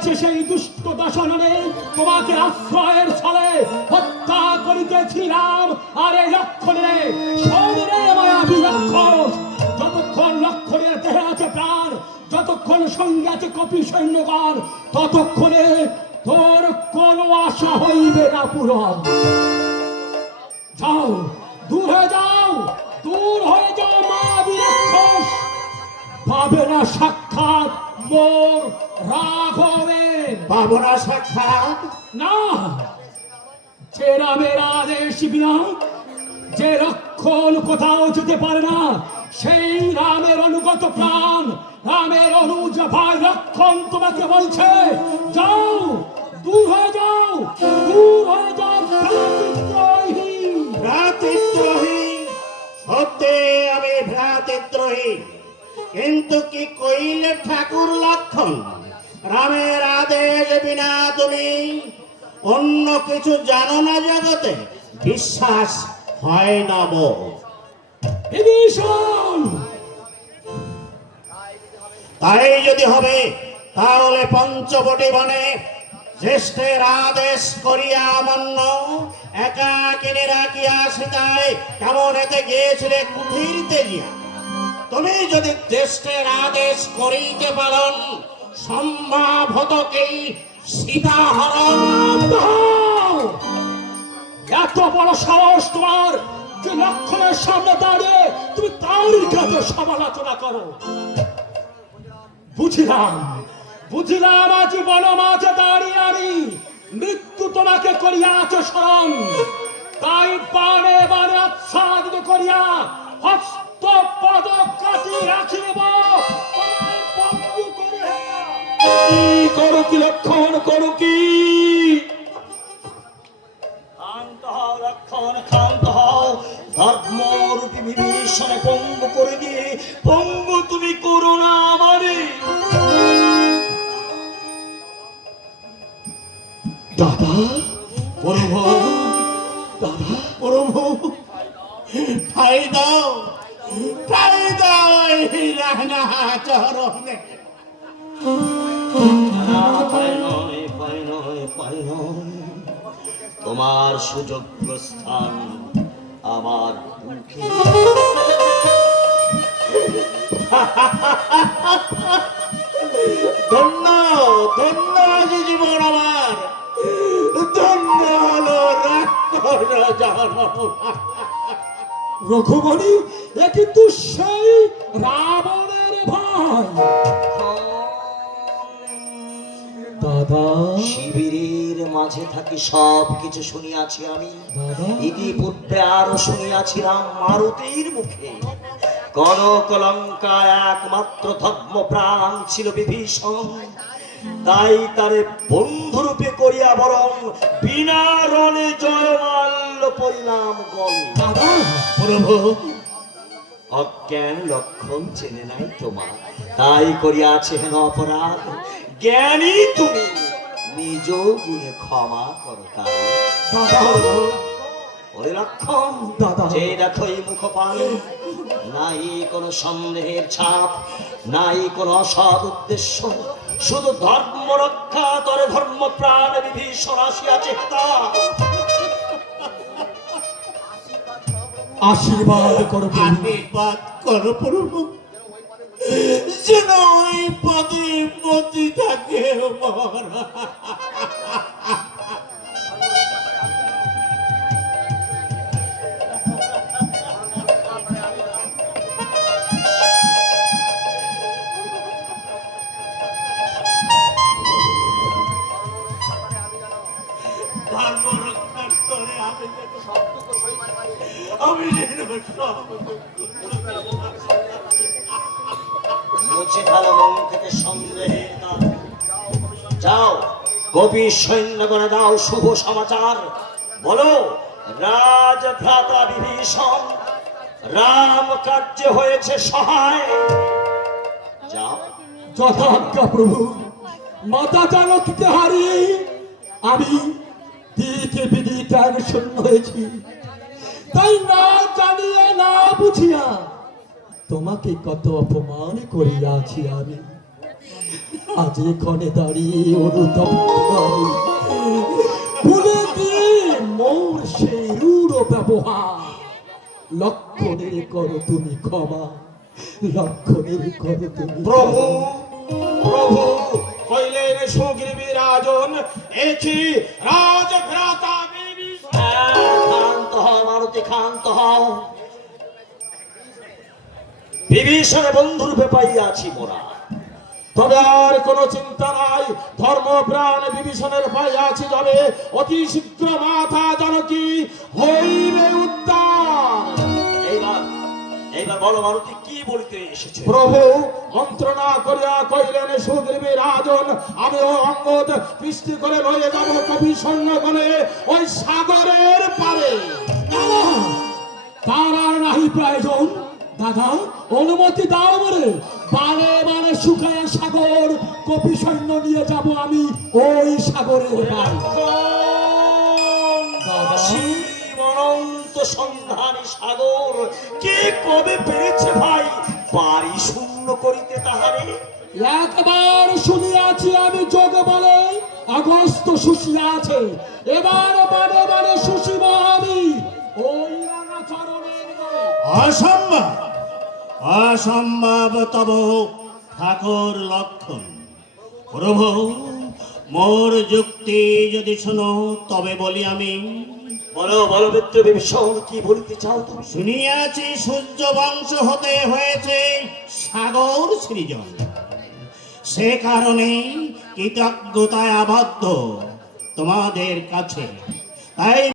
এসে সেই দুষ্ট দশনে তোমাকে আশ্রয়ের ছলে হত্যা করিতেছিলাম। আর এই লক্ষণে শরীরে মায়াবী রাক্ষস, যতক্ষণ লক্ষণের দেহে আছে প্রাণ, যতক্ষণ সঙ্গে আছে কপি সৈন্যগণ, ততক্ষণে তোর কোনো আশা হইবে না পূরণ। যাও, দূর হয়ে যাও, দূর হয়ে যাও মায়াবী রাক্ষস। পাবে না সাক্ষাৎ মোর রাঘবের। পাবো না সাক্ষাৎ? না, যে রামের আদেশ বিনা যে লক্ষণ কোথাও যেতে পারে না, সেই রামের অনুগত প্রাণ, রামের অনুজ ভাই লক্ষণ তোমাকে বলছে, যাও, দূর হয়ে যাও, দূর হয়ে যাও ভ্রাতৃদ্রোহী। ভ্রাতৃদ্রোহী? সত্যি আমি ভ্রাতৃদ্রোহী, কিন্তু কি কইলে ঠাকুর লক্ষণ? রামের আদেশ বিনা তুমি অন্য কিছু জানো না জগতে? বিশ্বাস হয় না বো। বিভীষণ, তাই যদি হবে তাহলে পঞ্চবটি বনে জ্যেষ্ঠের আদেশ করিয়া মান্য একাকিনী রাখিয়া সীতায় কেমন এতে গিয়েছিলে কুঠিরতে গিয়া। তুমি যদি জ্যেষ্ঠের আদেশ করিতে পালন, সম্ভব হতো কি সীতা হরণ। এত বড় সাহস তোমার যে লক্ষণের সামনে দাঁড়িয়ে তুমি তারই কাছে সমালোচনা করো। বুঝিলাম, বুঝিলাম আজ বনমাঝে দাঁড়িয়ে আমি মৃত্যু তোমাকে করিয়াছে স্মরণ। তাই বারে বারে আচ্ছাদিত করিয়া হস্ত পদ কাটি রাখিব তোমায় বন্ধু করিয়া। কি করো কি লক্ষণ, করো কি? শান্ত হও লক্ষণ, শান্ত হও। ধর্মরূপী বিভীষণে পঙ্গু করে দিয়ে পঙ্গু তুমি করো না আমারে। দাদা, প্রভু, দাদা, প্রভু, ঠাই দাও, ঠাই দাও এই রানা চরণে। ভয় নয়, ভয় নয়, ভয় নয়। তোমার সুযোগ্য স্থান আমার মুখে। ধন্য, ধন্য আজ জীবন আমার, ধন্য হলো রাক্ষস জন্ম। রঘুমণি, এ কিন্তু সেই রাবণের ভাই। দাদা, শিবিরের মাঝে থাকি সব কিছু শুনিয়াছি আমি। দাদা, ইতিপূর্বে আরো শুনিয়াছিলাম মারুতির মুখে কনকলঙ্কায় একমাত্র ধর্ম প্রাণ ছিল বিভীষণ। তাই তারে বন্ধুরূপে করিয়া বরং বিনা রণে জয়মাল্য পরিণাম গল। দাদা, প্রভু, অজ্ঞান লক্ষণ চেনে নাই তোমার, তাই করিয়াছে হেন অপরাধ। জ্ঞানী তুমি, নিজ গুণে ক্ষমা করো তার। দাদা, ওরে লক্ষণ, দাদা, যে দেখো এই মুখপাল, নাই কোনো সন্দেহের ছাপ, নাই কোনো অসৎ উদ্দেশ্য, শুধু ধর্ম রক্ষা তরে ধর্ম প্রাণ বিভীষণ আসিয়াছে। তা আশীর্বাদ করো প্রভু। আশীর্বাদ করো প্রভু, যেন ওই পদে মতি থাকে মরা। ধর্ম রক্ষার করে আমি যেন মুছে ফেলো মন থেকে সন্দেহের দাগ। যাও, কবি সৈন্যগণে দাও শুভ সমাচার। বলো, রাজভ্রাতা বিভীষণ রাম কার্যে হয়েছে সহায়। যাও। যথাজ্ঞা প্রভু। মাতা জানকীকে হারিয়ে আমি দিকে বিদিতে শূন্য হয়েছি। তাই না জানিয়া না বুঝিয়া তোমাকে কত অপমান করিয়াছি আমি। আজ এখানে দাঁড়িয়ে অনুতপ্ত ভুলে গিয়ে মোর সেই রূঢ় ব্যবহার। লক্ষণের করো তুমি ক্ষমা, লক্ষণের করো তুমি প্রভু প্রভু কইলেন সুগ্রীবী রাজন একি রাজভ্রাতা বিভীষণ। ক্ষান্ত হও মারুতি, ক্ষান্ত হও। বিভীষণ বন্ধুরূপে পাইয়াছি মোরা, তবে আর কোনো চিন্তা নাই। ধর্মপ্রাণ বিভীষণের পাইয়াছি, তবে অতি শীঘ্র মাতা জানকী হইবে উদ্ধার। এইবার এইবার বলো মারুতি কি বলিতে এসেছে? প্রভু মন্ত্রণা করিয়া কইলেন সুগ্রীবী রাজন, আমিও অঙ্গদ পৃষ্টি করে লয়ে যাব কবি সৈন্যগণে ওই সাগরের পারে। তার আর নাহি প্রয়োজন দাদা, অনুমতি দাও বলে বারে বারে শুকায় সাগর কপি সৈন্য নিয়ে যাব আমি ওই সাগরের পারে। দাদা অনন্ত সন্ধানী সাগর কে কবে পেরেছে ভাই বাড়ি শূন্য করিতে তাহারে? একবার শুনিয়াছি আমি যোগ বলে আগস্ত শুষিয়া আছে, এবার বারে বারে শুষিব আমি ওই রাঙা চরণের বলে। অসম্ভব অসম্ভব তব ঠাকুর লক্ষণ। প্রভু মোর যুক্তি যদি শোনো তবে বলি আমি। বলো বলো মিত্র বিভীষণ কি বলিতে চাও তুমি? শুনিয়াছি সূর্য বংশ হতে হয়েছে সাগর সৃজন, সে কারণে কৃতজ্ঞতায় আবদ্ধ তোমাদের কাছে। তাই